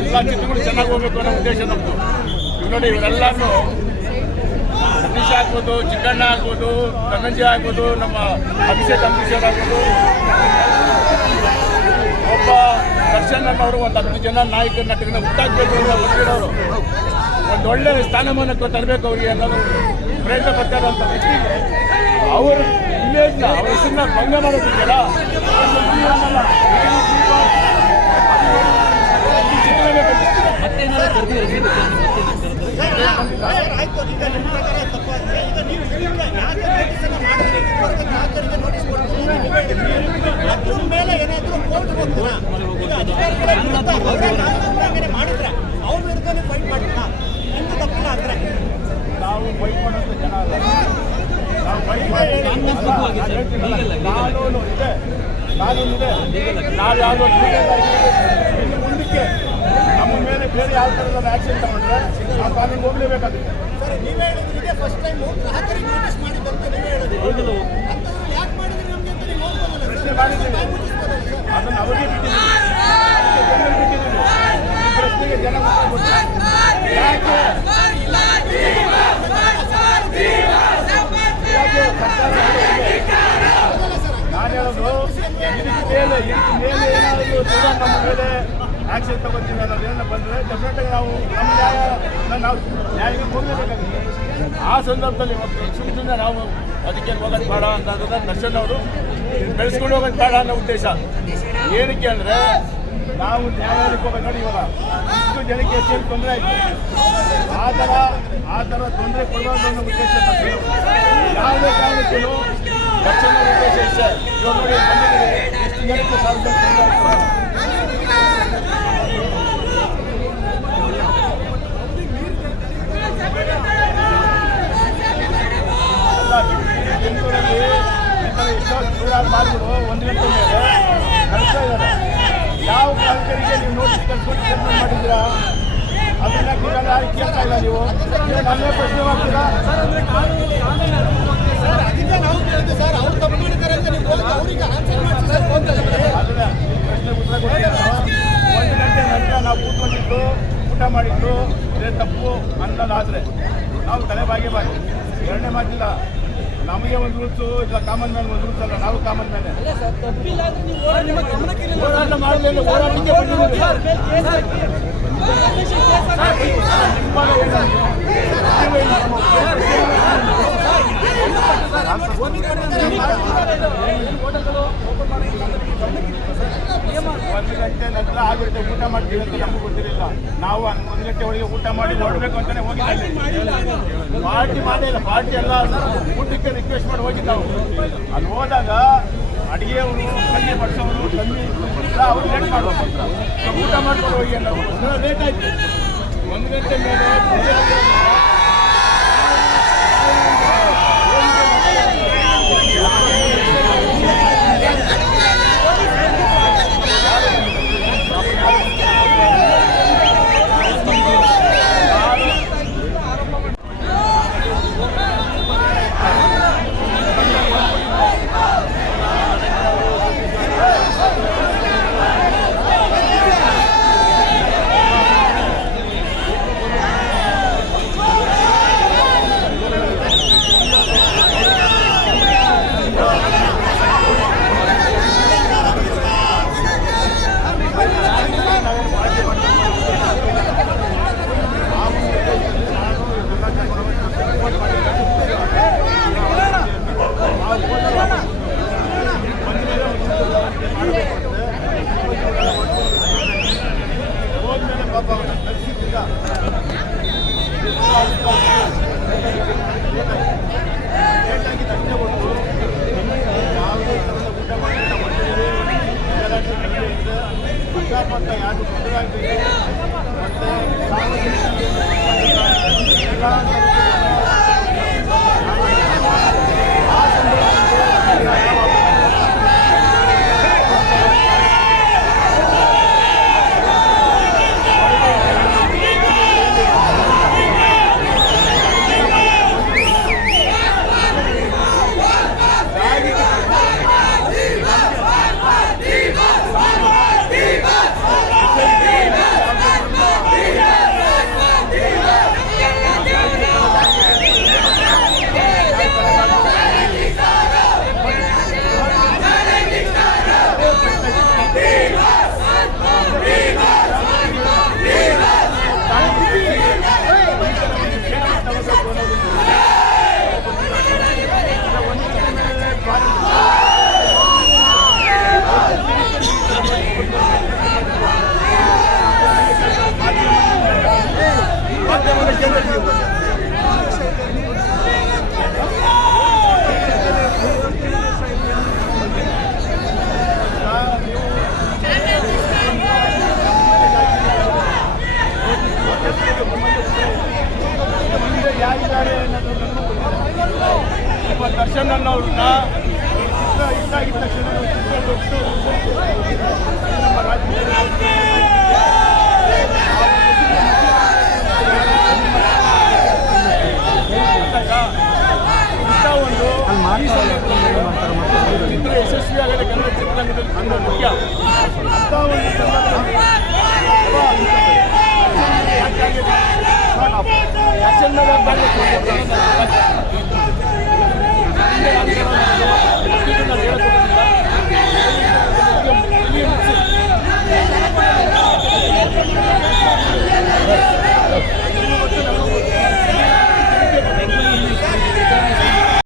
ಎಲ್ಲ ಚಿತ್ರಗಳು ಚೆನ್ನಾಗಿ ಹೋಗ್ಬೇಕು ಅನ್ನೋ ಉದ್ದೇಶ ನಮ್ಮದು ನೋಡಿ ಇವರೆಲ್ಲರೂ ಸತೀಶ್ ಆಗ್ಬೋದು, ಚಿಕ್ಕಣ್ಣ ಆಗ್ಬೋದು, ಧನಂಜಯ ಆಗ್ಬೋದು, ನಮ್ಮ ಅಭಿಷೇಕ್ ಅಂಬರೀಶರ್ ಆಗ್ಬೋದು. ಒಬ್ಬ ದರ್ಶನ್ ಅನ್ನೋರು ಒಂದು ಹತ್ತು ಜನ ನಾಯಕ ನಟರನ್ನ ಹುಟ್ಟಾಕ್ಬೇಕು ಅಂತ ಬಂದಿರೋರು ಒಂದು ಒಳ್ಳೆ ಸ್ಥಾನಮಾನಕ್ಕೆ ತರಬೇಕು ಅವರಿಗೆ ಅನ್ನೋದು ಪ್ರಯತ್ನ ಪಡ್ತಾರೆ ಅಂತ ವ್ಯಕ್ತಿಗೆ ಅವ್ರ ಇಮೇಜ್ನ ಅವ್ರ ಹೆಸರನ್ನ ಭಂಗ ಮಾಡೋದಿದೆಯಲ್ಲ? ಅದ್ರ ಮೇಲೆ ಏನಾದರೂ ಕೋರ್ಟ್ ಹೋಗ್ತೀರಾ ಈಗ ಅಧಿಕಾರಿಗಳ ವಿರುದ್ಧ ಅವರೇ ಕಾನೂನು ಮಾಡಿದ್ರೆ ಅವ್ರ ವಿರುದ್ಧನೇ ಫೈಟ್ ಮಾಡ್ತೀರಾ ನಿಮ್ದು ತಪ್ಪಿಲ್ಲ ನಾವು ಫೈಟ್ ಮಾಡೋಂಥ ಜನ ಅಲ್ಲ ನಾವು ಫೈಟ್ ಮಾಡಿ ಕಾನೂನು ಇದೆ ಕಾನೂನು ಇದೆ ನಾವು ಯಾವುದೋ ಮುಂದಕ್ಕೆ ಮೇಲೆ ಬೇರೆ ಯಾವ ಥರದ ಆ್ಯಕ್ಷನ್ ತಗೊಂಡ್ರೆ ನಾವು ಕಾನೂನು ಹೋಗ್ಲೇಬೇಕಾಗುತ್ತೆ ಸರ್ ನೀವೇ ಹೇಳಿದ್ರಿ ಇದೇ ಫಸ್ಟ್ ಟೈಮು ಗ್ರಾಹಕರಿಗೆ ನೋಟಿಸ್ ಮಾಡಿದಂತ ನೀವೇ ಹೇಳಿದ್ರಿ. ಅಂತವ್ರು ಯಾಕೆ ಮಾಡಿದ್ರಿ ನಮ್ಗೆ ಅಂತ ನೀವು ಪ್ರಶ್ನೆ ಮಾಡಿದ್ದೀವಿ. ಅದನ್ನು ಅವರಿಗೆ ಬಿಟ್ಟಿದ್ದೀವಿ. ಪ್ರಶ್ನೆಗೆ ಜನ. ಯಾಕೆ? ನಾನು ಹೇಳೋದು ಮೇಲೆ ಏನಾದರೂ ನಮ್ಮ ಮೇಲೆ ಆಕ್ಷನ್ ತಗೋತೀವಿ ಅನ್ನೋದೇನ ಬಂದರೆ ಡೆಫಿನೆಟಾಗಿ ನಾವು ನಮ್ಮ ನ್ಯಾಯ, ನಾವು ನ್ಯಾಯಕ್ಕೆ ಹೋಗಲೇಬೇಕಾಗುತ್ತೆ. ಆ ಸಂದರ್ಭದಲ್ಲಿ ಇವತ್ತು ಸುಮ್ಮನೆ ನಾವು ಅದಕ್ಕೆ ಹೋಗೋದು ಬೇಡ ಅಂತ ದರ್ಶನ್ ಅವರು ಬೆಳೆಸ್ಕೊಂಡು ಹೋಗೋದು ಬೇಡ ಅನ್ನೋ ಉದ್ದೇಶ. ಏನಕ್ಕೆ ಅಂದರೆ ನಾವು ನ್ಯಾಯಾಲಯಕ್ಕೆ ಹೋಗೋದು ನೋಡಿ ಇವಾಗ. ಇಷ್ಟು ಜನಕ್ಕೆ ಎಷ್ಟು ತೊಂದರೆ ಆಯಿತು. ಆ ಥರ ಆ ಥರ ತೊಂದರೆ ಕೊಡಬಾರ್ದು ಅನ್ನೋ ಉದ್ದೇಶ. ಯಾವುದೇ ಕಾರಣಕ್ಕೂ ದರ್ಶನ ಉದ್ದೇಶ ಇಷ್ಟೇ. ಇವಾಗ ನೋಡಿ ಬಂದಿದ್ದೀವಿ ಇಷ್ಟು ಜನಕ್ಕೆ ಸಾವಿರ ಜನ ತೊಂದರೆ ಆಯ್ತು. ಅಲ್ಲ, ಬೆಂಗಳೂರಲ್ಲಿ ಈ ಥರ ನೂರಾರು ಮಾರ್ಗಳು ಒಂದು ಗಂಟೆ ಮೇಲೆ ಕಳಿಸ್ತಾ ಇದ್ದಾರೆ. ಯಾವ ಗ್ರಾಹಕರಿಗೆ ನೀವು ನೋಟಿಸ್ ಕಳ್ಸ್ಕೊಂಡು ಮಾಡಿದ್ದೀರಾ? ಅದನ್ನ ಕೂಡ ಯಾರು ಕೇಳ್ತಾ ಇಲ್ಲ ನೀವು? ನನ್ನೇ ಪ್ರಶ್ನೆ ಮಾಡ್ತೀರಾ? ಒಂದು ಮಾಡಿದ್ದು, ಇದೇ ತಪ್ಪು ಅನ್ನೋದಾದ್ರೆ ನಾವು ತಲೆ ಬಾಗಿ ಮಾಡಿ ಎರಡನೇ ಮಾತಿಲ್ಲ. ನಮಗೆ ಒಂದು ರೂಲ್ಸು ಇಲ್ಲ ಕಾಮನ್ ಮ್ಯಾನ್ ಒಂದು ರೂಲ್ಸ್ ಅಲ್ಲ ನಾವು ಕಾಮನ್ ಮ್ಯಾನ್ ಹೋರಾಟ ಮಾಡಲಿಲ್ಲ ಹೋರಾಟಕ್ಕೆ ಬಂದಿದ್ದೀವಿ ಗಂಟೆ ಒಳಗೆ ಊಟ ಮಾಡಿ ನೋಡಬೇಕು ಅಂತಾನೆ ಹೋಗಿದ್ದಾರೆ. ಪಾರ್ಟಿ ಮಾಡಿಲ್ಲ ಪಾರ್ಟಿ ಎಲ್ಲ ಊಟಕ್ಕೆ ರಿಕ್ವೆಸ್ಟ್ ಮಾಡಿ ಹೋಗಿದ್ದಾವೆ. ಅಲ್ಲಿ ಹೋದಾಗ ಅಡಿಗೆಯವರು, ಕಣ್ಣಿ ಬಡಿಸೋರು ಎಲ್ಲ ಅವ್ರು ಲೇಟ್ ಮಾಡ್ಬೇಕು. ಊಟ ಮಾಡ್ಕೊಂಡು ಹೋಗಿ ಅನ್ನೋ ಲೇಟ್ ಆಯ್ತು. ಒಂದು ಗಂಟೆ ಮೇಲೆ ಚಿತ್ರ ಯಶಸ್ವಿ ಆಗದೆ ಕನ್ನಡ ಚಿತ್ರರಂಗದಲ್ಲಿ ತುಂಬ ಮುಖ್ಯ ಅಂತ ಒಂದು ಸಂದರ್ಭದಲ್ಲಿ ಯಾಕಾಗಿದೆ ಆಕ್ಷನ್ ಮೇಲೆ